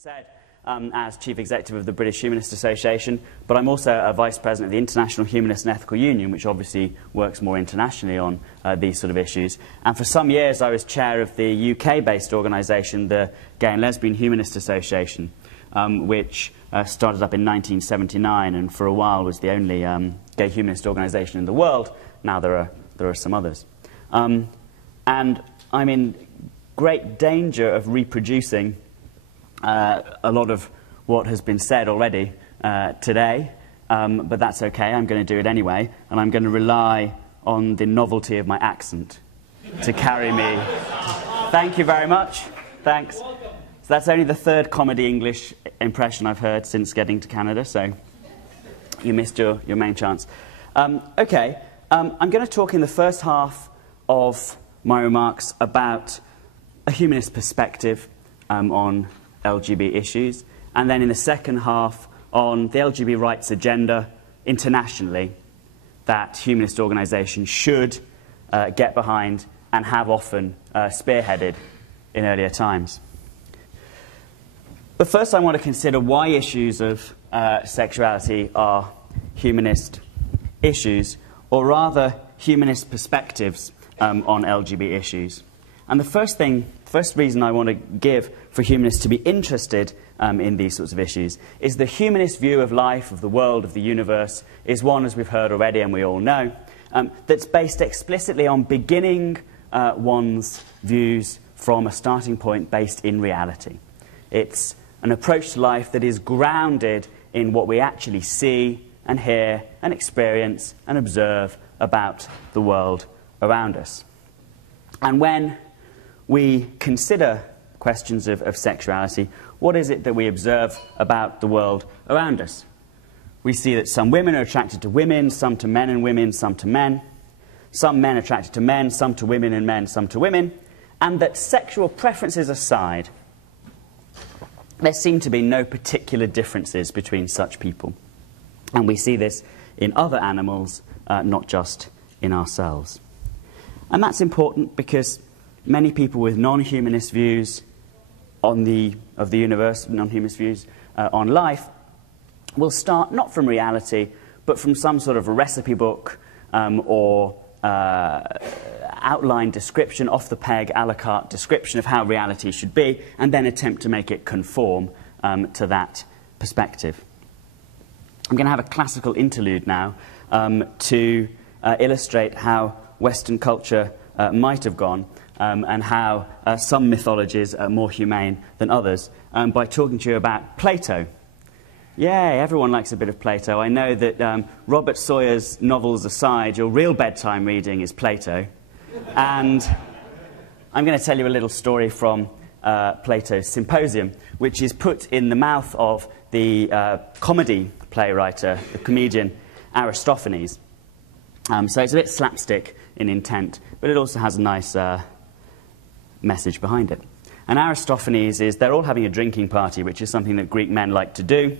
said, as Chief Executive of the British Humanist Association, but I'm also a Vice President of the International Humanist and Ethical Union, which obviously works more internationally on these sort of issues. And for some years I was chair of the UK-based organisation, the Gay and Lesbian Humanist Association, which started up in 1979 and for a while was the only gay humanist organisation in the world. Now there are some others. And I'm in great danger of reproducing a lot of what has been said already today, but that's okay. I'm going to do it anyway, and I'm going to rely on the novelty of my accent to carry me. Thank you very much. Thanks. So that's only the third comedy English impression I've heard since getting to Canada, so you missed your main chance. Okay, I'm going to talk in the first half of my remarks about a humanist perspective on LGBT issues, and then in the second half on the LGBT rights agenda internationally that humanist organisations should get behind and have often spearheaded in earlier times. But first I want to consider why issues of sexuality are humanist issues, or rather humanist perspectives on LGBT issues. And the first reason I want to give for humanists to be interested in these sorts of issues is the humanist view of life, of the world, of the universe, is one, as we've heard already and we all know, that's based explicitly on beginning one's views from a starting point based in reality. It's an approach to life that is grounded in what we actually see and hear and experience and observe about the world around us. And when we consider questions of sexuality, what is it that we observe about the world around us? We see that some women are attracted to women, some to men and women, some to men. Some men attracted to men, some to women and men, some to women. And that sexual preferences aside, there seem to be no particular differences between such people. And we see this in other animals, not just in ourselves. And that's important because many people with non-humanist views of the universe, non-humanist views on life, will start not from reality, but from some sort of a recipe book or outline description, off-the-peg, a la carte description of how reality should be, and then attempt to make it conform to that perspective. I'm going to have a classical interlude now to illustrate how Western culture might have gone and how some mythologies are more humane than others by talking to you about Plato. Yay, everyone likes a bit of Plato. I know that Robert Sawyer's novels aside, your real bedtime reading is Plato. And I'm going to tell you a little story from Plato's Symposium, which is put in the mouth of the comedy playwright, the comedian Aristophanes. So it's a bit slapstick in intent, but it also has a nice message behind it. And Aristophanes they're all having a drinking party, which is something that Greek men like to do.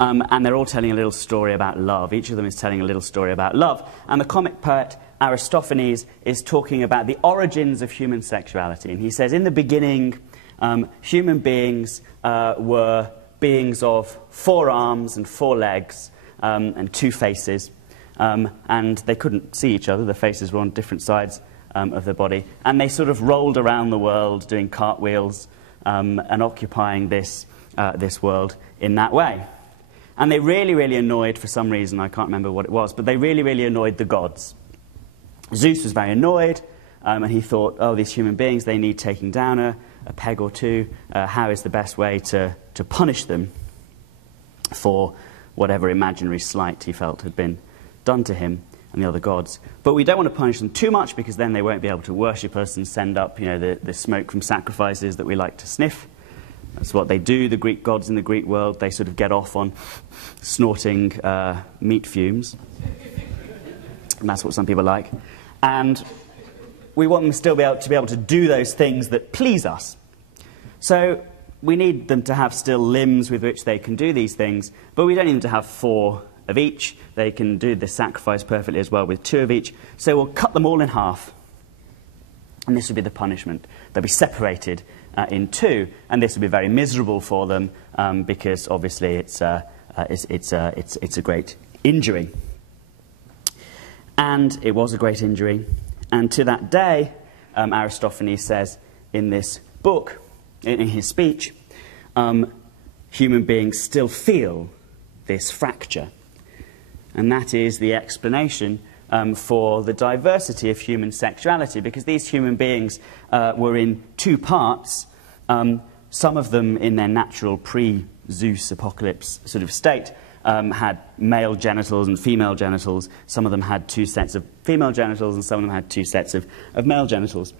And they're all telling a little story about love. Each of them is telling a little story about love. And the comic poet Aristophanes is talking about the origins of human sexuality. And he says, in the beginning, human beings were beings of 4 arms and 4 legs and 2 faces. And they couldn't see each other. The faces were on different sides of their body. And they sort of rolled around the world doing cartwheels and occupying this world in that way. And they really, really annoyed, for some reason, I can't remember what it was, but they really, really annoyed the gods. Zeus was very annoyed, and he thought, oh, these human beings, they need taking down a peg or two. How is the best way to punish them for whatever imaginary slight he felt had been done to him and the other gods? But we don't want to punish them too much, because then they won't be able to worship us and send up, the smoke from sacrifices that we like to sniff. That's what they do, the Greek gods in the Greek world. They sort of get off on snorting meat fumes. And that's what some people like. And we want them still to be able to do those things that please us. So we need them to have still limbs with which they can do these things, but we don't need them to have 4 of each. They can do the sacrifice perfectly as well with 2 of each. So we'll cut them all in half. And this would be the punishment. They'll be separated in two, and this would be very miserable for them because obviously it's a great injury. And it was a great injury. And to that day, Aristophanes says in this book, in his speech, human beings still feel this fracture. And that is the explanation for the diversity of human sexuality, because these human beings were in two parts, some of them in their natural pre-Zeus apocalypse sort of state had male genitals and female genitals. Some of them had two sets of female genitals and some of them had two sets of male genitals.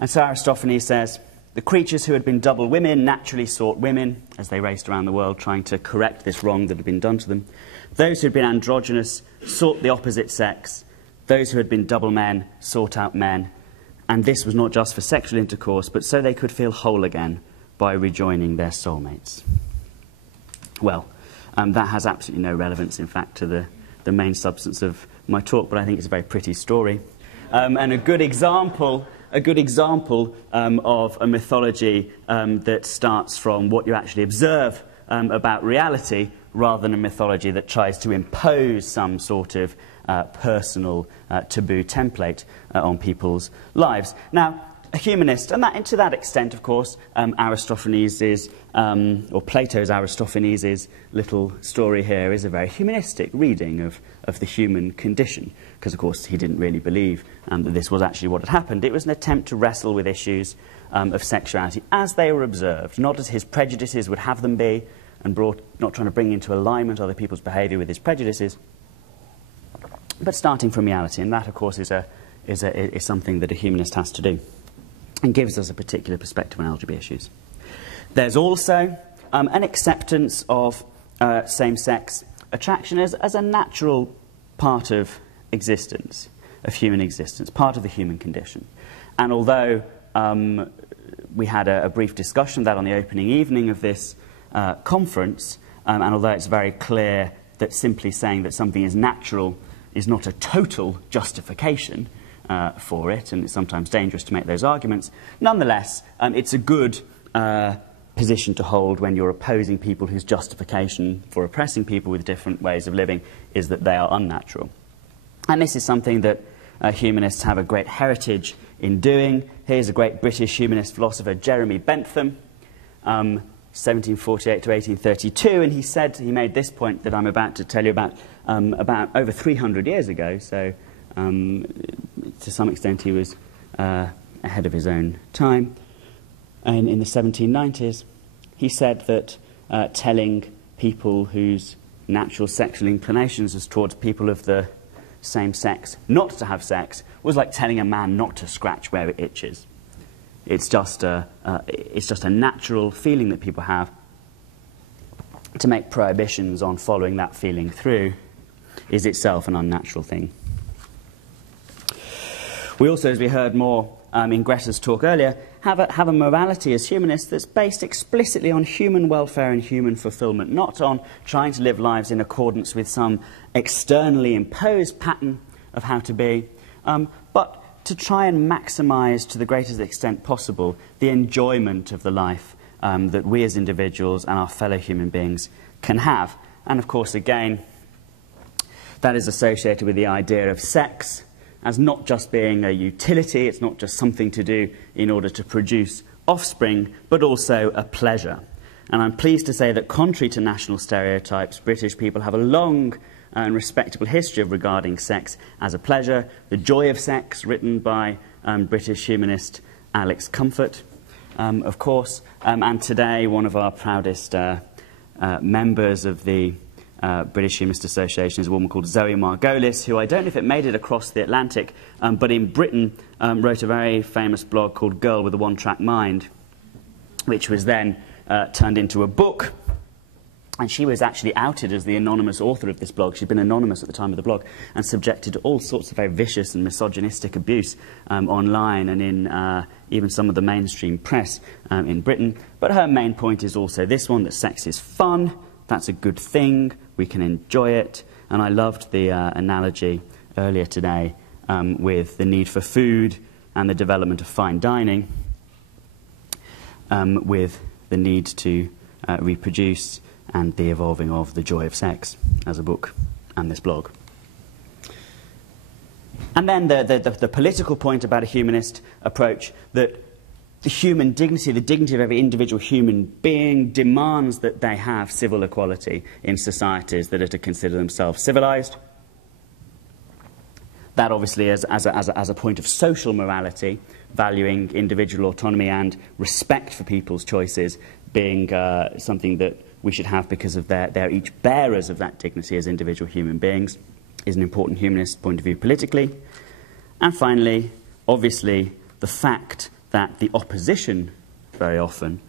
And so Aristophanes says, the creatures who had been double women naturally sought women as they raced around the world trying to correct this wrong that had been done to them. Those who had been androgynous sought the opposite sex. Those who had been double men sought out men. And this was not just for sexual intercourse, but so they could feel whole again by rejoining their soulmates. Well, that has absolutely no relevance, in fact, to the main substance of my talk, but I think it's a very pretty story. And a good example of a mythology that starts from what you actually observe about reality, rather than a mythology that tries to impose some sort of personal taboo template on people's lives. Now, a humanist, and to that extent, of course, Aristophanes' or Plato's Aristophanes' little story here is a very humanistic reading of the human condition, because, of course, he didn't really believe that this was actually what had happened. It was an attempt to wrestle with issues of sexuality as they were observed, not as his prejudices would have them be, and not trying to bring into alignment other people's behaviour with his prejudices, but starting from reality. And that, of course, is something that a humanist has to do, and gives us a particular perspective on LGBT issues. There's also an acceptance of same-sex attraction as a natural part of existence, of human existence, part of the human condition. And although we had a brief discussion of that on the opening evening of this conference, and although it's very clear that simply saying that something is natural is not a total justification for it, and it's sometimes dangerous to make those arguments, nonetheless, it's a good position to hold when you're opposing people whose justification for oppressing people with different ways of living is that they are unnatural. And this is something that humanists have a great heritage in doing. Here's a great British humanist philosopher, Jeremy Bentham, 1748 to 1832, and he made this point that I'm about to tell you about over 300 years ago, so to some extent he was ahead of his own time. And in the 1790s, he said that telling people whose natural sexual inclinations was towards people of the same sex not to have sex was like telling a man not to scratch where it itches. It's just a natural feeling that people have. To make prohibitions on following that feeling through is itself an unnatural thing. We also, as we heard more in Greta's talk earlier, have a morality as humanists that's based explicitly on human welfare and human fulfillment, not on trying to live lives in accordance with some externally imposed pattern of how to be, but to try and maximise to the greatest extent possible the enjoyment of the life that we as individuals and our fellow human beings can have. And of course, again, that is associated with the idea of sex as not just being a utility, it's not just something to do in order to produce offspring, but also a pleasure. And I'm pleased to say that, contrary to national stereotypes, British people have a long and respectable history of regarding sex as a pleasure. The Joy of Sex, written by British humanist Alex Comfort, of course, and today one of our proudest members of the British Humanist Association is a woman called Zoe Margolis, who I don't know if it made it across the Atlantic, but in Britain wrote a very famous blog called Girl with a One-Track Mind, which was then turned into a book. And she was actually outed as the anonymous author of this blog. She'd been anonymous at the time of the blog and subjected to all sorts of very vicious and misogynistic abuse online and in even some of the mainstream press in Britain. But her main point is also this one, that sex is fun, that's a good thing, we can enjoy it. And I loved the analogy earlier today with the need for food and the development of fine dining, with the need to reproduce and the evolving of The Joy of Sex as a book and this blog. And then the political point about a humanist approach, that the human dignity, the dignity of every individual human being, demands that they have civil equality in societies that are to consider themselves civilized. That obviously as a point of social morality, valuing individual autonomy and respect for people's choices being something that we should have because of they're each bearers of that dignity as individual human beings, is an important humanist point of view politically. And finally, obviously, the fact that the opposition, very often,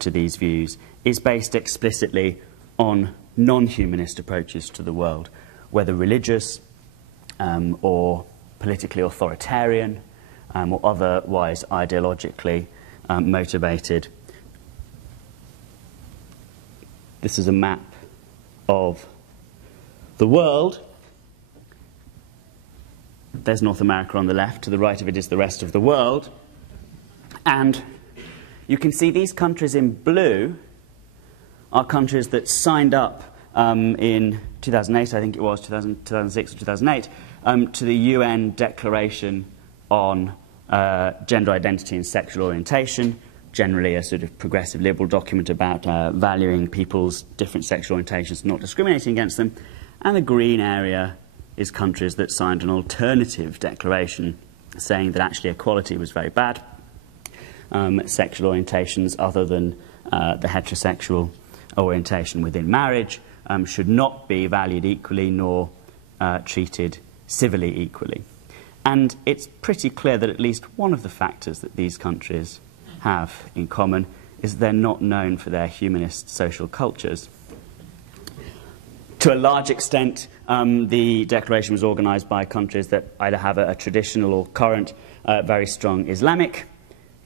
to these views is based explicitly on non-humanist approaches to the world, whether religious or politically authoritarian or otherwise ideologically motivated. This is a map of the world. There's North America on the left. To the right of it is the rest of the world. And you can see these countries in blue are countries that signed up in 2008, I think it was, 2006 or 2008, to the UN Declaration on Gender Identity and Sexual Orientation, generally a sort of progressive liberal document about valuing people's different sexual orientations and not discriminating against them. And the green area is countries that signed an alternative declaration saying that actually equality was very bad. Sexual orientations other than the heterosexual orientation within marriage should not be valued equally nor treated civilly equally. And it's pretty clear that at least one of the factors that these countries have in common is they're not known for their humanist social cultures. To a large extent, the declaration was organised by countries that either have a traditional or current very strong Islamic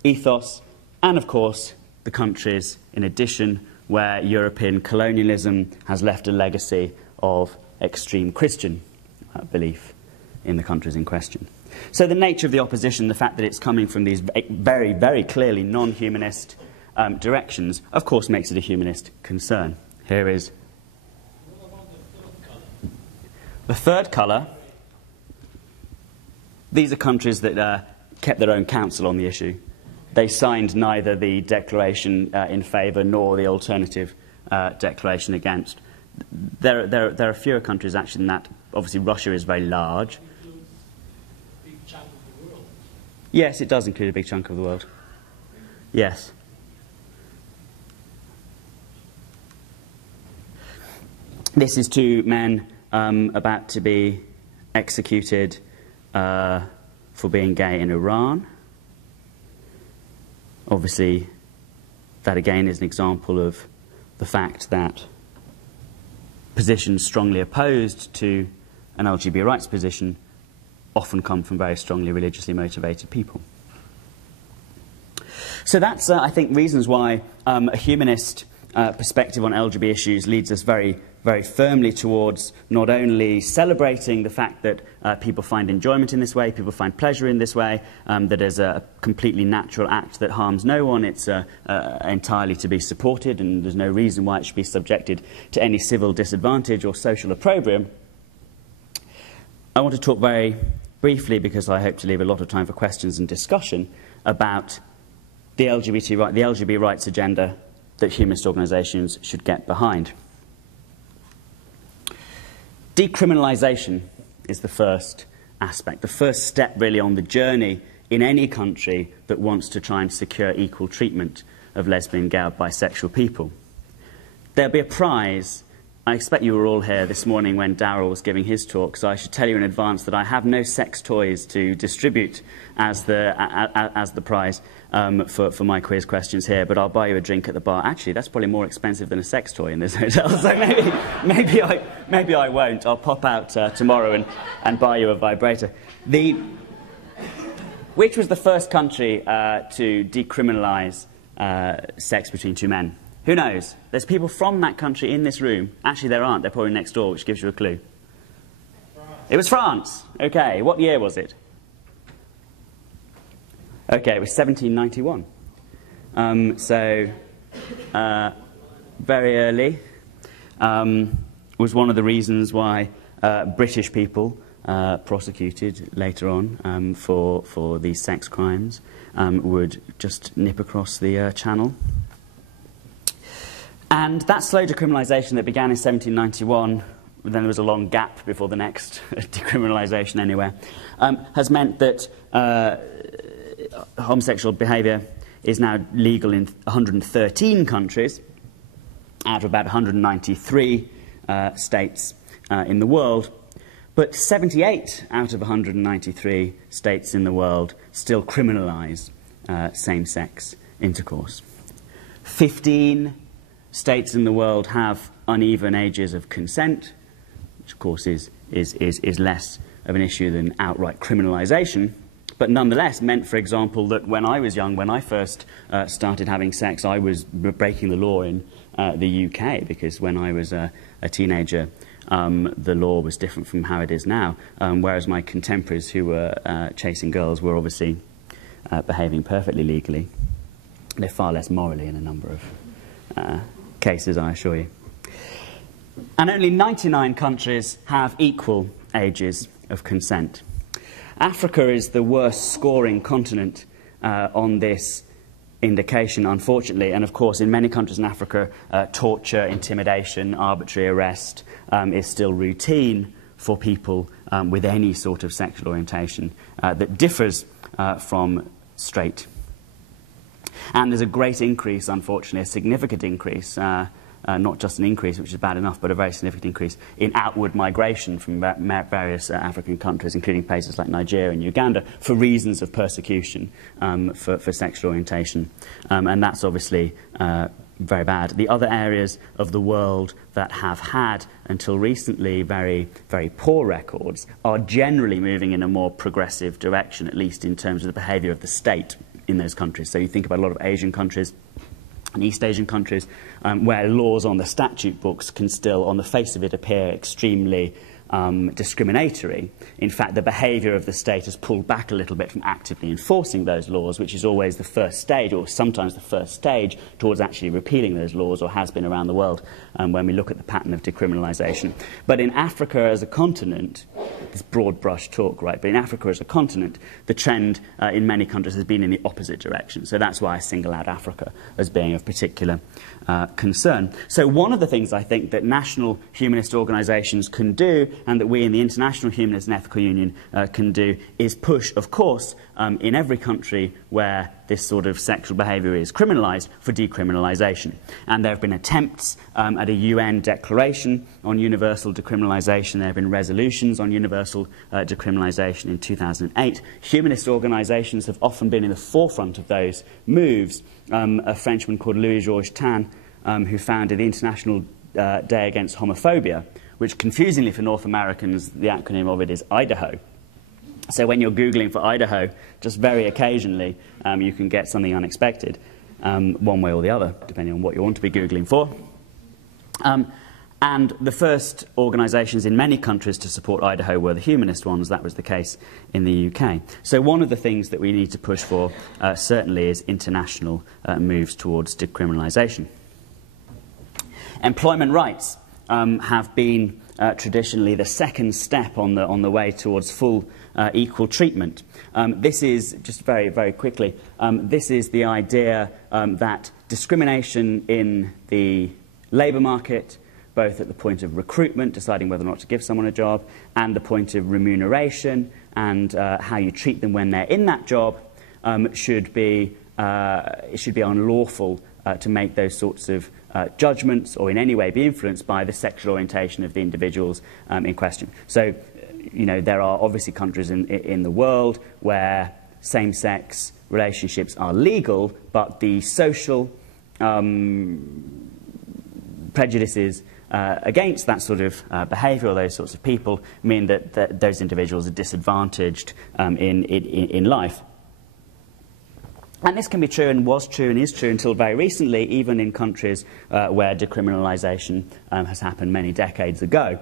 ethos, and of course the countries, in addition, where European colonialism has left a legacy of extreme Christian belief in the countries in question. So the nature of the opposition, the fact that it's coming from these very, very clearly non-humanist directions, of course makes it a humanist concern. Here is the third colour. These are countries that kept their own counsel on the issue. They signed neither the declaration in favour nor the alternative declaration against. There are fewer countries actually than that. Obviously Russia is very large. Big chunk of the world. Yes, it does include a big chunk of the world. Yes. This is two men about to be executed for being gay in Iran. Obviously, that again is an example of the fact that positions strongly opposed to an LGBT rights position often come from very strongly religiously motivated people. So that's, I think, reasons why a humanist perspective on LGBT issues leads us very, very firmly towards not only celebrating the fact that people find enjoyment in this way, people find pleasure in this way, that is a completely natural act that harms no one, it's entirely to be supported, and there's no reason why it should be subjected to any civil disadvantage or social opprobrium. I want to talk very briefly, because I hope to leave a lot of time for questions and discussion, about the LGBT rights agenda that humanist organisations should get behind. Decriminalisation is the first aspect, the first step really on the journey in any country that wants to try and secure equal treatment of lesbian, gay, or bisexual people. There'll be a prize. I expect you were all here this morning when Darryl was giving his talk, so I should tell you in advance that I have no sex toys to distribute as the prize for my quiz questions here, but I'll buy you a drink at the bar. Actually, that's probably more expensive than a sex toy in this hotel, so maybe I won't. I'll pop out tomorrow and buy you a vibrator. Which was the first country to decriminalise sex between two men? Who knows? There's people from that country in this room. Actually, there aren't. They're probably next door, which gives you a clue. France. It was France. OK. What year was it? Okay, it was 1791. So very early. Was one of the reasons why British people prosecuted later on for these sex crimes would just nip across the channel. And that slow decriminalisation that began in 1791, then there was a long gap before the next decriminalisation anywhere, has meant that homosexual behaviour is now legal in 113 countries out of about 193 states in the world. But 78 out of 193 states in the world still criminalise same-sex intercourse. 15 states in the world have uneven ages of consent, which of course is less of an issue than outright criminalisation, but nonetheless meant, for example, that when I was young, when I first started having sex, I was breaking the law in the UK, because when I was a teenager, the law was different from how it is now, whereas my contemporaries who were chasing girls were obviously behaving perfectly legally. They're far less morally in a number of cases, I assure you. And only 99 countries have equal ages of consent. Africa is the worst scoring continent on this indication, unfortunately, and of course in many countries in Africa torture, intimidation, arbitrary arrest is still routine for people with any sort of sexual orientation that differs from straight. And there's a great increase, unfortunately, a significant increase, not just an increase, which is bad enough, but a very significant increase in outward migration from various African countries, including places like Nigeria and Uganda, for reasons of persecution for sexual orientation. And that's obviously very bad. The other areas of the world that have had, until recently, very, very poor records are generally moving in a more progressive direction, at least in terms of the behaviour of the state in those countries. So you think about a lot of Asian countries and East Asian countries where laws on the statute books can still, on the face of it, appear extremely discriminatory. In fact, the behaviour of the state has pulled back a little bit from actively enforcing those laws, which is always the first stage, or sometimes the first stage, towards actually repealing those laws, or has been around the world when we look at the pattern of decriminalisation. But in Africa as a continent, this broad brush talk, right, but in Africa as a continent, the trend in many countries has been in the opposite direction. So that's why I single out Africa as being of particular concern. So one of the things I think that national humanist organisations can do, and that we in the International Humanist and Ethical Union can do, is push, of course, in every country where this sort of sexual behaviour is criminalised, for decriminalisation. And there have been attempts at a UN declaration on universal decriminalisation. There have been resolutions on universal decriminalisation in 2008. Humanist organisations have often been in the forefront of those moves. A Frenchman called Louis-Georges Tan, who founded the International Day Against Homophobia, which confusingly for North Americans, the acronym of it is IDEHO. So when you're Googling for Idaho, just very occasionally you can get something unexpected, one way or the other, depending on what you want to be Googling for. And the first organisations in many countries to support Idaho were the humanist ones. That was the case in the UK. So one of the things that we need to push for certainly is international moves towards decriminalisation. Employment rights have been traditionally the second step on the way towards full equal treatment. This is, just very, very quickly, this is the idea that discrimination in the labour market, both at the point of recruitment, deciding whether or not to give someone a job, and the point of remuneration and how you treat them when they're in that job, it should be unlawful to make those sorts of judgments or in any way be influenced by the sexual orientation of the individuals in question. So, you know, there are obviously countries in the world where same-sex relationships are legal, but the social prejudices against that sort of behaviour or those sorts of people mean that those individuals are disadvantaged in life. And this can be true and was true and is true until very recently, even in countries where decriminalisation has happened many decades ago.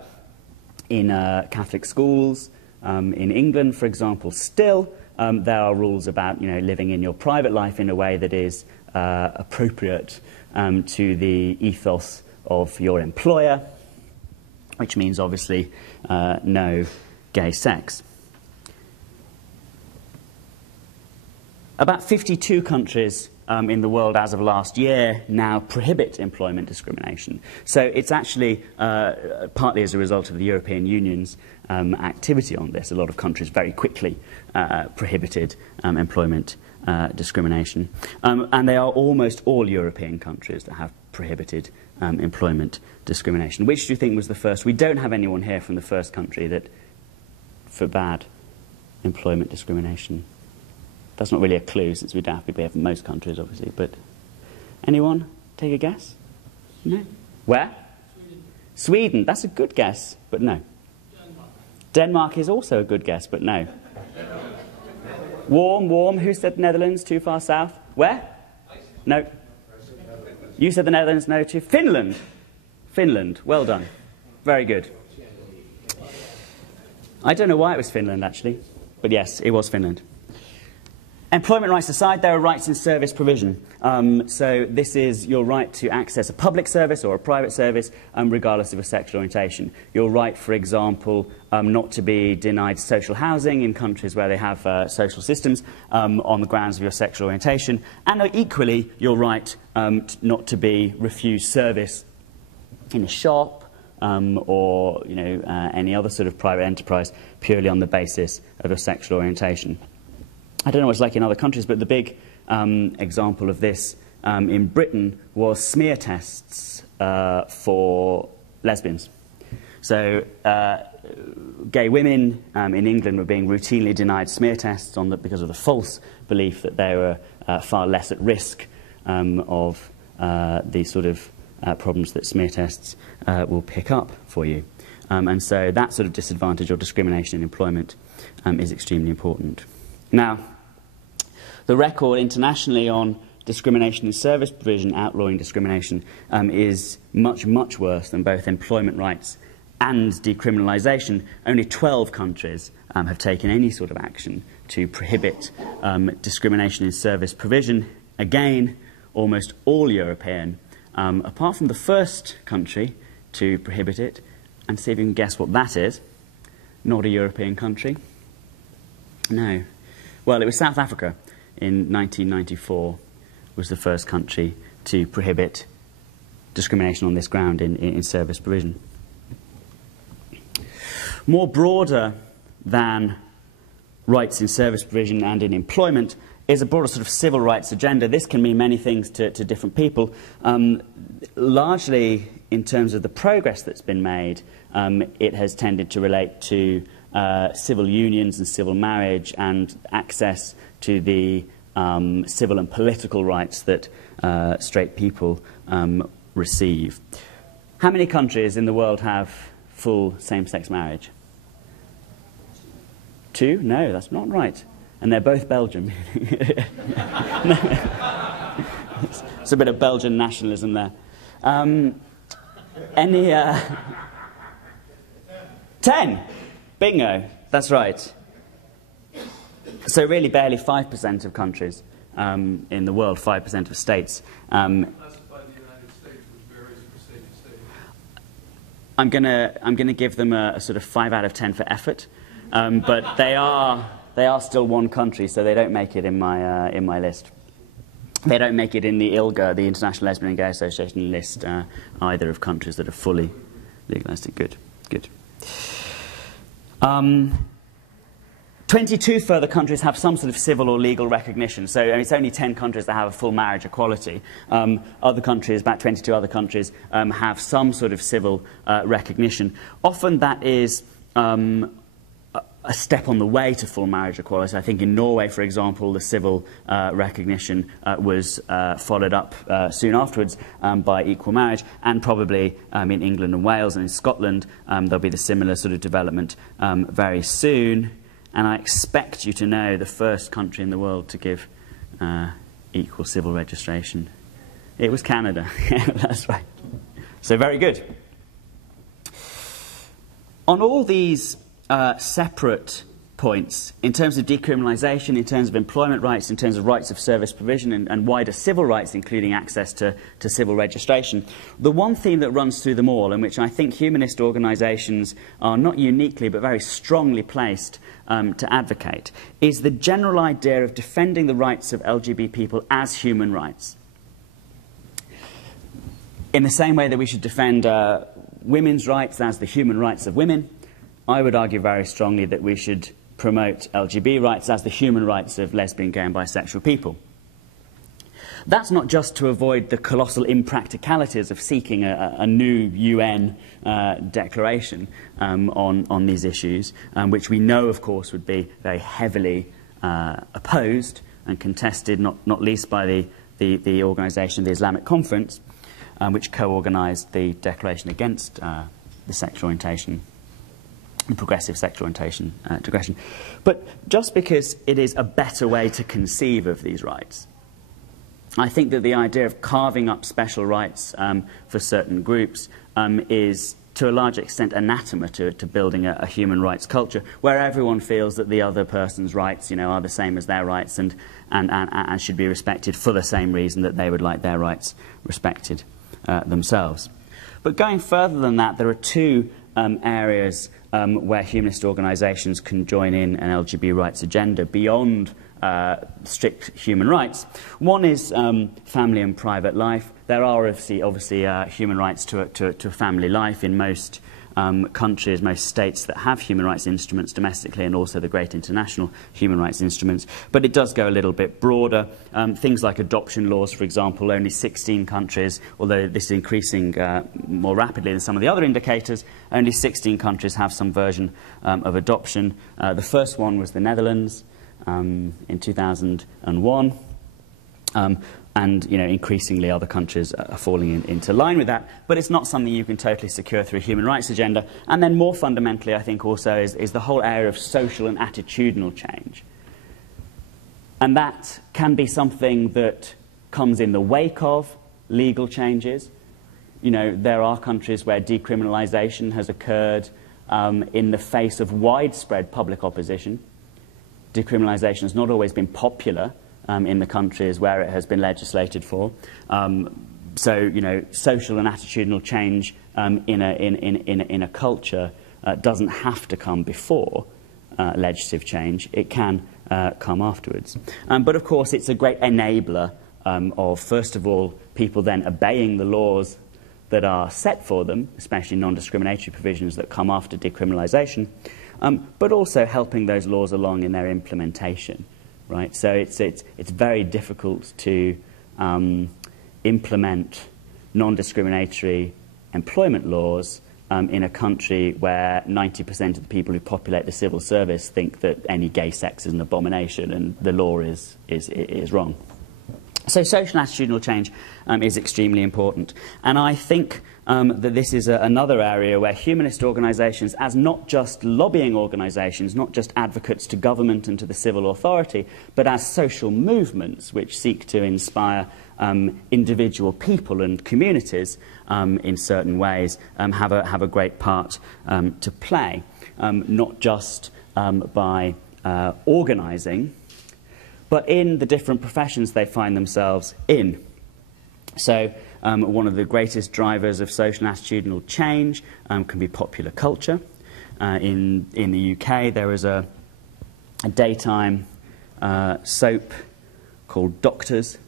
In Catholic schools, in England, for example, still, there are rules about living in your private life in a way that is appropriate to the ethos of your employer, which means obviously no gay sex. About 52 countries in the world as of last year now prohibit employment discrimination. So it's actually partly as a result of the European Union's activity on this. A lot of countries very quickly prohibited employment discrimination. And they are almost all European countries that have prohibited employment discrimination. Which do you think was the first? We don't have anyone here from the first country that forbade employment discrimination. That's not really a clue, since we don't have people here from most countries, obviously. But anyone take a guess? No. Where? Sweden. That's a good guess, but no. Denmark is also a good guess, but no. Warm. Who said Netherlands? Too far south. Where? No. You said the Netherlands. No. To Finland. Finland. Well done. Very good. I don't know why it was Finland, actually, but yes, it was Finland. Employment rights aside, there are rights in service provision. So this is your right to access a public service or a private service, regardless of a sexual orientation. Your right, for example, not to be denied social housing in countries where they have social systems on the grounds of your sexual orientation. And equally, your right not to be refused service in a shop or any other sort of private enterprise purely on the basis of your sexual orientation. I don't know what it's like in other countries, but the big example of this in Britain was smear tests for lesbians. So gay women in England were being routinely denied smear tests because of the false belief that they were far less at risk of the sort of problems that smear tests will pick up for you. And so that sort of disadvantage or discrimination in employment is extremely important. Now, the record internationally on discrimination in service provision, outlawing discrimination, is much, much worse than both employment rights and decriminalisation. Only 12 countries have taken any sort of action to prohibit discrimination in service provision. Again, almost all European, apart from the first country to prohibit it. And see if you can guess what that is. Not a European country. No. Well, it was South Africa. In 1994 was the first country to prohibit discrimination on this ground in service provision. More broader than rights in service provision and in employment is a broader sort of civil rights agenda. This can mean many things to different people. Largely, in terms of the progress that's been made, it has tended to relate to civil unions and civil marriage and access to the civil and political rights that straight people receive. How many countries in the world have full same-sex marriage? 2? No, that's not right. And they're both Belgian. It's a bit of Belgian nationalism there. 10? Bingo, that's right. So really barely 5% of countries in the world, 5% of states. Classify the United States, which varies from state to state. I'm gonna give them a sort of 5 out of 10 for effort, but they are still one country, so they don't make it in my list. They don't make it in the ILGA, the International Lesbian and Gay Association list, either of countries that are fully legalised. Good. 22 further countries have some sort of civil or legal recognition. So it's only 10 countries that have a full marriage equality. Other countries, about 22 other countries, have some sort of civil recognition. Often that is a step on the way to full marriage equality. I think in Norway, for example, the civil recognition was followed up soon afterwards by equal marriage, and probably in England and Wales and in Scotland there'll be the similar sort of development very soon. And I expect you to know the first country in the world to give equal civil registration. It was Canada. That's right. So very good. On all these separate points, in terms of decriminalisation, in terms of employment rights, in terms of rights of service provision and wider civil rights, including access to civil registration, the one theme that runs through them all, and which I think humanist organisations are not uniquely but very strongly placed to advocate, is the general idea of defending the rights of LGBT people as human rights. In the same way that we should defend women's rights as the human rights of women, I would argue very strongly that we should promote LGBT rights as the human rights of lesbian, gay and bisexual people. That's not just to avoid the colossal impracticalities of seeking a new UN declaration on these issues, which we know, of course, would be very heavily opposed and contested, not least by the organisation of the Islamic Conference, which co-organised the declaration against the sexual orientation, the progressive sexual orientation digression. But just because it is a better way to conceive of these rights, I think that the idea of carving up special rights for certain groups is, to a large extent, anathema to building a human rights culture where everyone feels that the other person's rights, are the same as their rights and should be respected for the same reason that they would like their rights respected themselves. But going further than that, there are two areas where humanist organisations can join in an LGBT rights agenda beyond strict human rights. One is family and private life. There are obviously human rights to a family life in most countries, most states that have human rights instruments domestically, and also the great international human rights instruments. But it does go a little bit broader. Things like adoption laws, for example, only 16 countries, although this is increasing more rapidly than some of the other indicators, only 16 countries have some version of adoption. The first one was the Netherlands in 2001. And increasingly other countries are falling into line with that. But it's not something you can totally secure through a human rights agenda. And then more fundamentally, I think also, is the whole area of social and attitudinal change. And that can be something that comes in the wake of legal changes. There are countries where decriminalisation has occurred in the face of widespread public opposition. Decriminalisation has not always been popular in the countries where it has been legislated for. So, social and attitudinal change in a culture doesn't have to come before legislative change. It can come afterwards. But, of course, it's a great enabler of, first of all, people then obeying the laws that are set for them, especially non-discriminatory provisions that come after decriminalisation, but also helping those laws along in their implementation. Right? So it's very difficult to implement non-discriminatory employment laws in a country where 90% of the people who populate the civil service think that any gay sex is an abomination and the law is wrong. So social and attitudinal change is extremely important. And I think that this is another area where humanist organisations, as not just lobbying organisations, not just advocates to government and to the civil authority, but as social movements which seek to inspire individual people and communities in certain ways, have a great part to play, not just by organising, but in the different professions they find themselves in. So one of the greatest drivers of social and attitudinal change can be popular culture. In the UK, there is a daytime soap called Doctors.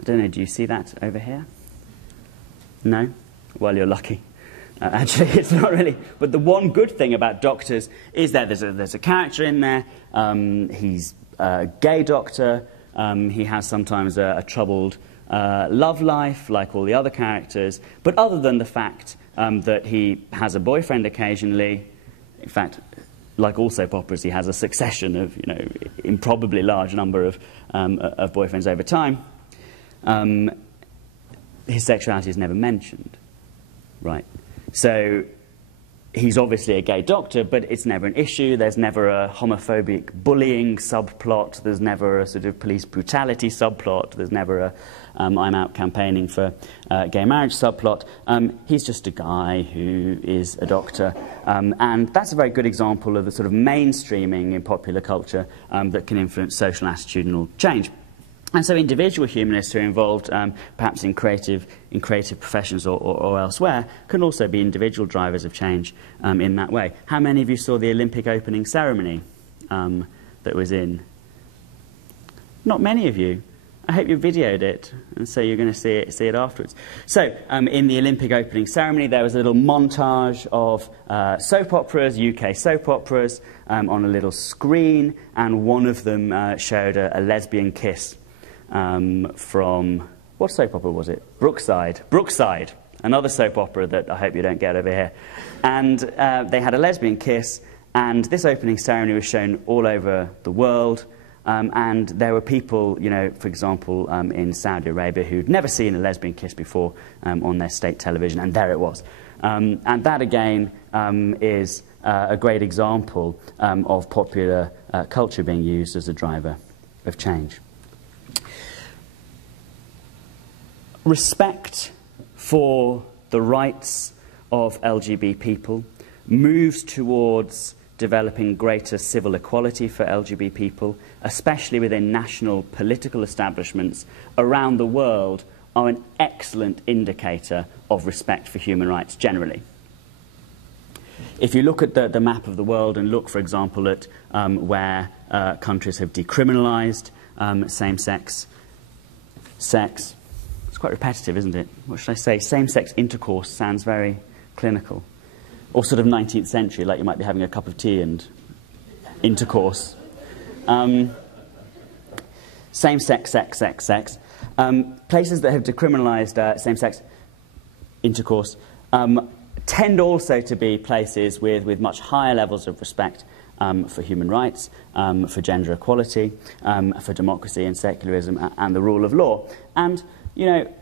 I don't know, do you see that over here? No? Well, you're lucky. Actually, it's not really. But the one good thing about Doctors is that there's a character in there. He's a gay doctor. He has sometimes a troubled love life, like all the other characters. But other than the fact that he has a boyfriend occasionally, in fact, like all soap operas, he has a succession of, improbably large number of boyfriends over time. His sexuality is never mentioned, right? So he's obviously a gay doctor, but it's never an issue. There's never a homophobic bullying subplot. There's never a sort of police brutality subplot. There's never a I'm out campaigning for gay marriage subplot. He's just a guy who is a doctor. And that's a very good example of the sort of mainstreaming in popular culture that can influence social and attitudinal change. And so individual humanists who are involved perhaps in creative professions or elsewhere can also be individual drivers of change in that way. How many of you saw the Olympic opening ceremony that was in? Not many of you. I hope you videoed it, and so you're going to see it afterwards. So, in the Olympic opening ceremony, there was a little montage of soap operas, UK soap operas, on a little screen, and one of them showed a lesbian kiss from, what soap opera was it? Brookside, another soap opera that I hope you don't get over here. And they had a lesbian kiss, and this opening ceremony was shown all over the world. And there were people, you know, for example, in Saudi Arabia who'd never seen a lesbian kiss before on their state television, and there it was. And that, again, is a great example of popular culture being used as a driver of change. Respect for the rights of LGBT people moves towards developing greater civil equality for LGBT people, especially within national political establishments around the world, are an excellent indicator of respect for human rights generally. If you look at the map of the world and look, for example, at where countries have decriminalised same-sex sex, it's quite repetitive, isn't it? What should I say? Same-sex intercourse sounds very clinical. Or sort of 19th century, like you might be having a cup of tea and intercourse. Same-sex, sex. Places that have decriminalised same-sex intercourse tend also to be places with much higher levels of respect for human rights, for gender equality, for democracy and secularism and the rule of law. And, you know,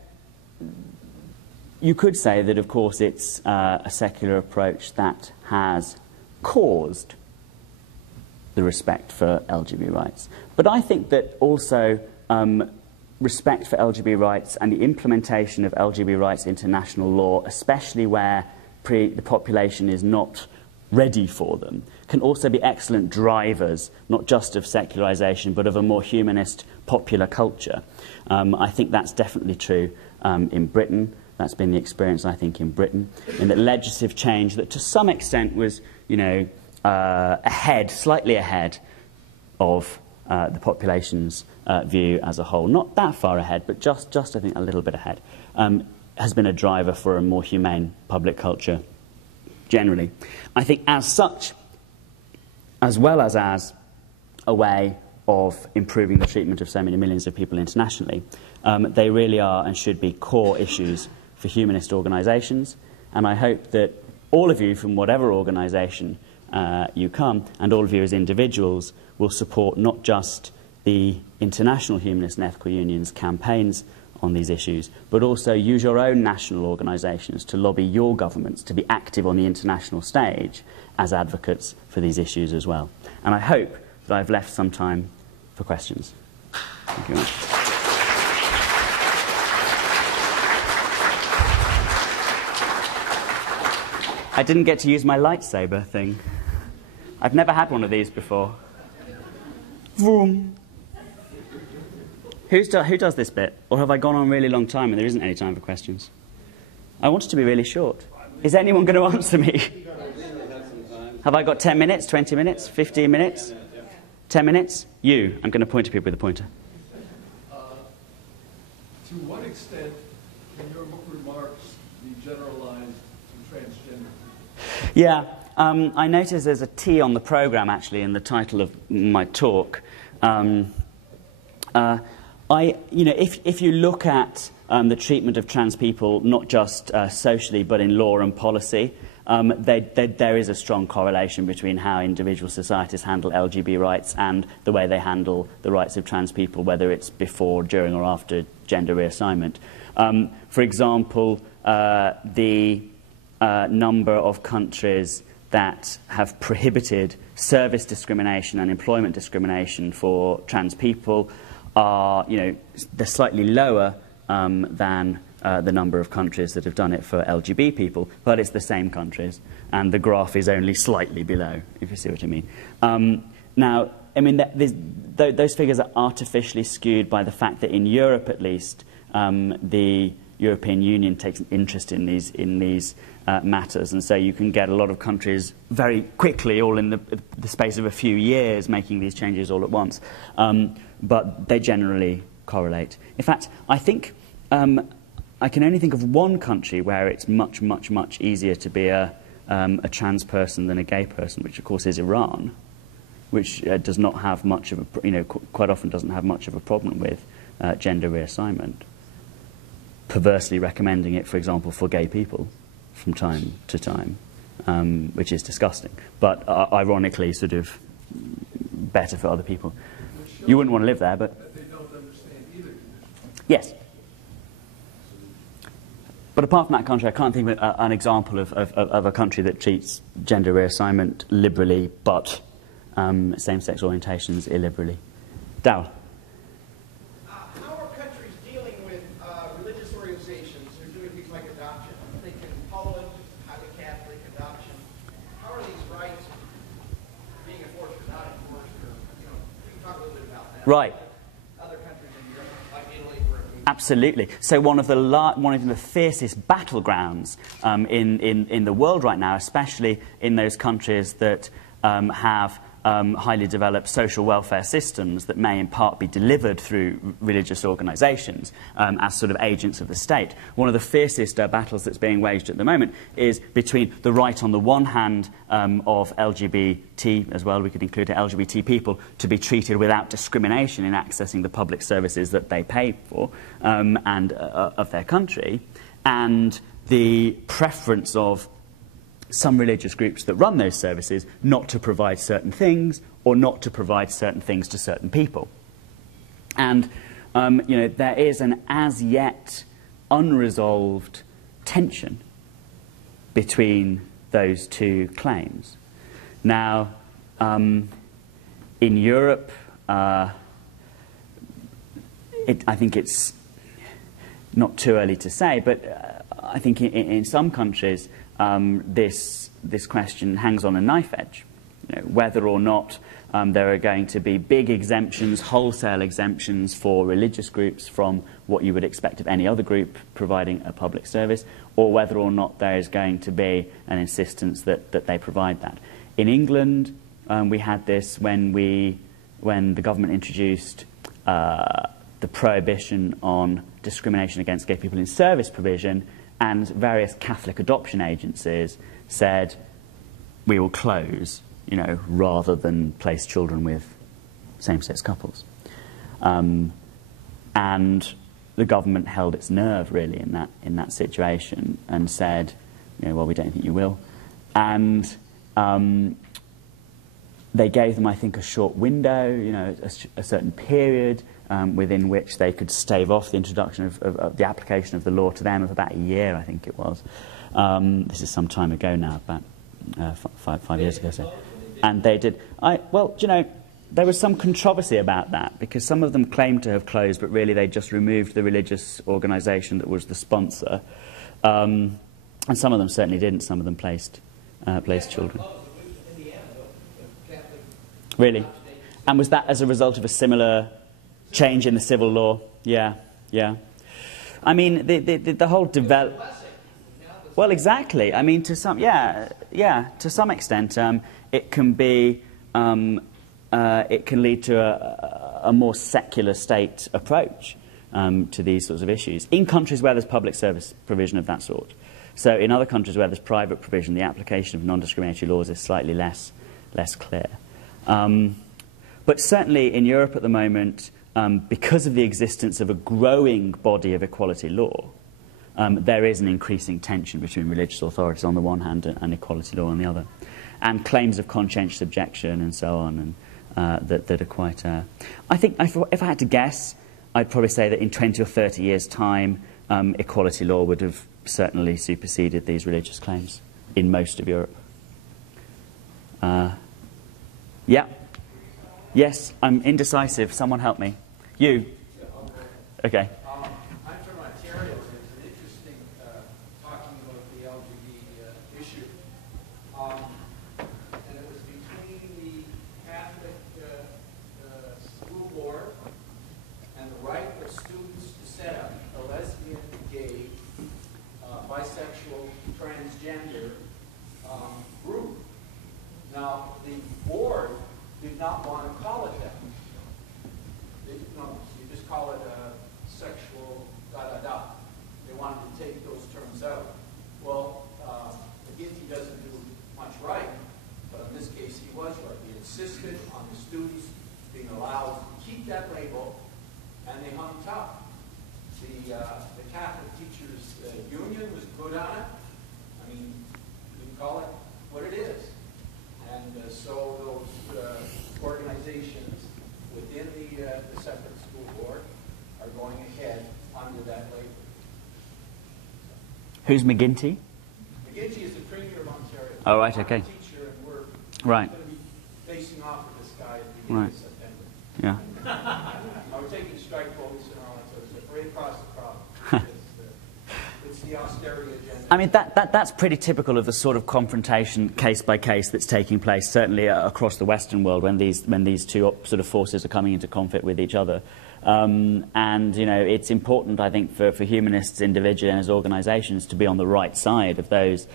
you could say that, of course, it's a secular approach that has caused the respect for LGBT rights. But I think that also respect for LGBT rights and the implementation of LGBT rights into national law, especially where the population is not ready for them, can also be excellent drivers, not just of secularisation, but of a more humanist popular culture. I think that's definitely true in Britain. That's been the experience, I think, in Britain, in that legislative change that to some extent was, you know, slightly ahead of the population's view as a whole. Not that far ahead, but just I think, a little bit ahead, has been a driver for a more humane public culture generally. I think as such, as well as a way of improving the treatment of so many millions of people internationally, they really are and should be core issues for humanist organisations, and I hope that all of you from whatever organisation you come, and all of you as individuals, will support not just the International Humanist and Ethical Union's campaigns on these issues, but also use your own national organisations to lobby your governments to be active on the international stage as advocates for these issues as well. And I hope that I've left some time for questions. Thank you very much. I didn't get to use my lightsaber thing. I've never had one of these before. Vroom. Who does this bit? Or have I gone on a really long time and there isn't any time for questions? I want it to be really short. Is anyone going to answer me? Have I got 10 minutes, 20 minutes, 15 minutes? 10 minutes? You. I'm going to point to people with a pointer. To what extent can your remarks be generalized to transgender? Yeah. I noticed there's a T on the programme, actually, in the title of my talk. If you look at the treatment of trans people, not just socially, but in law and policy, there is a strong correlation between how individual societies handle LGBT rights and the way they handle the rights of trans people, whether it's before, during, or after gender reassignment. For example, the number of countries that have prohibited service discrimination and employment discrimination for trans people are, they're slightly lower than the number of countries that have done it for LGB people, but it's the same countries, and the graph is only slightly below, if you see what I mean. Now, I mean, those figures are artificially skewed by the fact that in Europe, at least, the European Union takes an interest in these matters, and so you can get a lot of countries very quickly, all in the space of a few years, making these changes all at once. But they generally correlate. In fact, I think I can only think of one country where it's much, much, much easier to be a trans person than a gay person, which of course is Iran, which does not have much of a, quite often doesn't have much of a problem with gender reassignment, perversely recommending it, for example, for gay people from time to time, which is disgusting, but ironically sort of better for other people. You wouldn't want to live there, but they don't understand either condition. Yes. But apart from that country, I can't think of an example of a country that treats gender reassignment liberally, but same-sex orientations illiberally. Darryl. How are countries dealing with religious organizations who are doing things like adoption? I'm thinking Poland, highly Catholic adoption. How are these rights being enforced or not enforced? Or, can you talk a little bit about that? Right. Other countries in Europe, like Italy, where Absolutely. So one of the fiercest battlegrounds in the world right now, especially in those countries that have highly developed social welfare systems that may in part be delivered through religious organisations as sort of agents of the state. One of the fiercest battles that's being waged at the moment is between the right on the one hand of LGBT as well, we could include LGBT people, to be treated without discrimination in accessing the public services that they pay for and of their country, and the preference of some religious groups that run those services not to provide certain things or not to provide certain things to certain people. And, there is an as yet unresolved tension between those two claims. Now, in Europe, I think it's not too early to say, but I think in some countries, this question hangs on a knife edge, whether or not there are going to be big exemptions, wholesale exemptions for religious groups from what you would expect of any other group providing a public service, or whether or not there is going to be an insistence that they provide that. In England, we had this when the government introduced the prohibition on discrimination against gay people in service provision, and various Catholic adoption agencies said, we will close, rather than place children with same-sex couples. And the government held its nerve, really, in that situation and said, well, we don't think you will. And they gave them, I think, a short window, a certain period within which they could stave off the introduction of the application of the law to them of about a year, I think it was. This is some time ago now, about 5 years ago. So. And they did. There was some controversy about that, because some of them claimed to have closed, but really they just removed the religious organisation that was the sponsor. And some of them certainly didn't. Some of them placed children. Really? And was that as a result of a similar change in the civil law? Yeah. I mean, the whole Well, exactly. I mean, to some extent, it can be, it can lead to a more secular state approach to these sorts of issues in countries where there's public service provision of that sort. So, in other countries where there's private provision, the application of non-discriminatory laws is slightly less clear. But certainly in Europe at the moment, because of the existence of a growing body of equality law, there is an increasing tension between religious authorities on the one hand and equality law on the other, and claims of conscientious objection and so on, and that are quite. I think if I had to guess, I'd probably say that in 20 or 30 years' time, equality law would have certainly superseded these religious claims in most of Europe. Yeah. Yes, I'm indecisive. Someone help me. You. Okay. I'm from Ontario. It's an interesting talking about the LGBT issue. And it was between the Catholic school board and the right of students to set up a lesbian, gay, bisexual, transgender group. Now, the board did not want to call it that. No, you just call it sexual da-da-da. They wanted to take those terms out. Well, McGinty doesn't do much right, but in this case he was right. He insisted on the students being allowed to keep that label, and they hung tough. The Catholic Teachers Union was good on it. I mean, you can call it what it is. And so those organizations within the separate school board are going ahead under that label. Who's McGinty? McGinty is the Premier of Ontario. Oh, right, okay. I'm a teacher, and we're Right. going to be facing off with this guy at the beginning of September. Yeah. We're taking strike votes and all that sort of stuff right across the problem. It's the austerity agenda. I mean, that's pretty typical of the sort of confrontation case by case that's taking place, certainly across the Western world, when these two sort of forces are coming into conflict with each other. And, you know, it's important, I think, for humanists individually and as organisations to be on the right side of those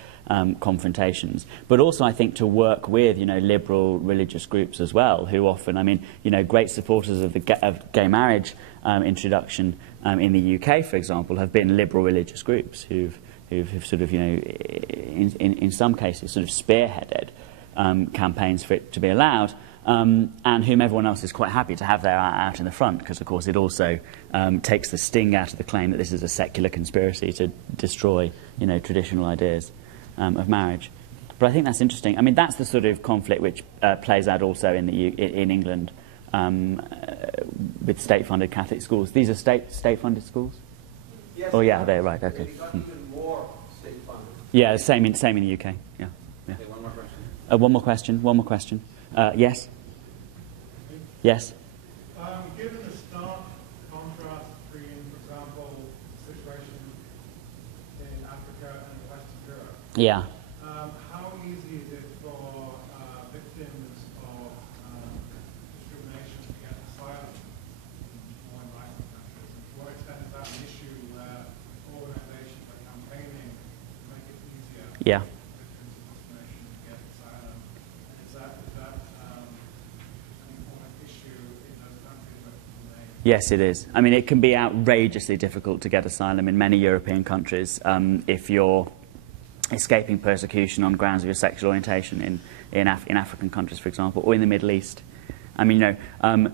confrontations. But also, I think, to work with, you know, liberal religious groups as well, who often, I mean, you know, great supporters of of gay marriage introduction in the UK, for example, have been liberal religious groups who've sort of, you know, in some cases sort of spearheaded campaigns for it to be allowed, and whom everyone else is quite happy to have there out in the front, because, of course, it also takes the sting out of the claim that this is a secular conspiracy to destroy, you know, traditional ideas of marriage. But I think that's interesting. I mean, that's the sort of conflict which plays out also in England with state-funded Catholic schools. These are state-funded schools? Yes, Oh, yeah, they're right, okay. Even more state-funded. Yeah, same in the UK. Yeah. Okay, one more question. One more question. Yes? Yes? Given the stark contrast between, for example, the situation in Africa and Western Europe, Yeah. how easy is it for victims of discrimination to get asylum in more enlightened countries? And to what extent is that an issue where organizations are campaigning to make it easier Yeah. for victims of discrimination to get asylum? And is that an important issue in those countries where people may... Yes, it is. I mean, it can be outrageously difficult to get asylum in many European countries if you're escaping persecution on grounds of your sexual orientation in African countries, for example, or in the Middle East. I mean, you know,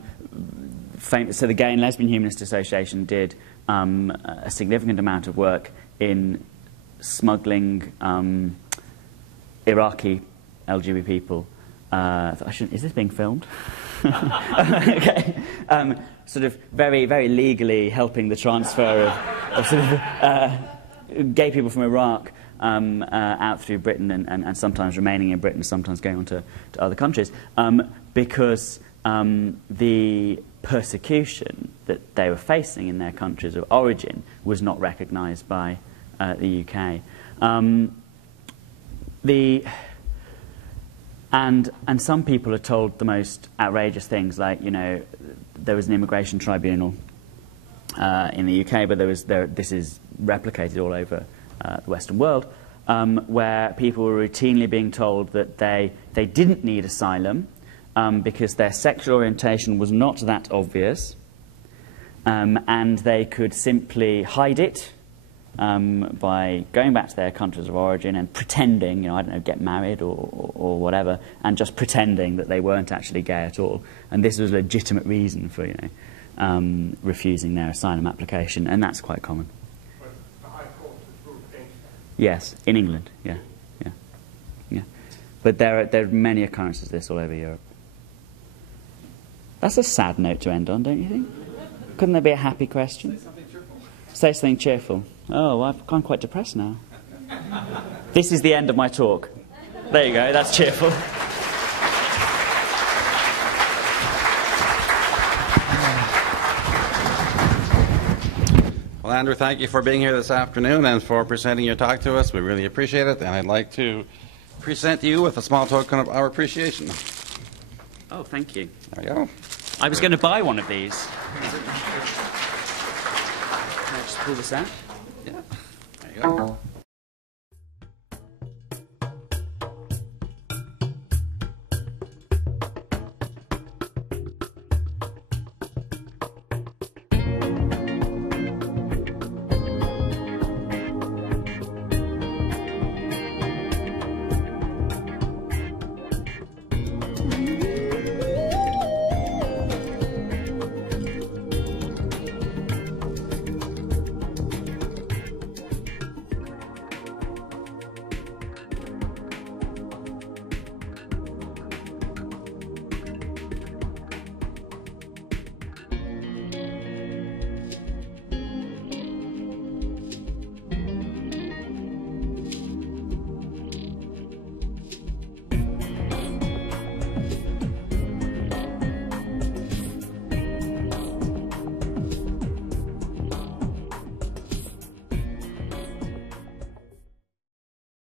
so the Gay and Lesbian Humanist Association did a significant amount of work in smuggling Iraqi LGBT people. Is this being filmed? Okay. Sort of very, very legally helping the transfer of sort of gay people from Iraq out through Britain and sometimes remaining in Britain, sometimes going on to other countries, because the persecution that they were facing in their countries of origin was not recognised by the UK. And some people are told the most outrageous things, like, you know, there was an immigration tribunal in the UK, but this is replicated all over the Western world, where people were routinely being told that they didn't need asylum because their sexual orientation was not that obvious, and they could simply hide it by going back to their countries of origin and pretending, you know, I don't know, get married or whatever, and just pretending that they weren't actually gay at all. And this was a legitimate reason for, you know, refusing their asylum application, and that's quite common. But the High Court has ruled against that. Yes, in England, yeah. But there are many occurrences of this all over Europe. That's a sad note to end on, don't you think? Couldn't there be a happy question? Say something cheerful. Say something cheerful. Oh, I'm quite depressed now. This is the end of my talk. There you go, that's cheerful. Well, Andrew, thank you for being here this afternoon and for presenting your talk to us. We really appreciate it, and I'd like to present you with a small token of our appreciation. Oh, thank you. There you go. I was going to buy one of these. Can I just pull this out? Yeah. There you go.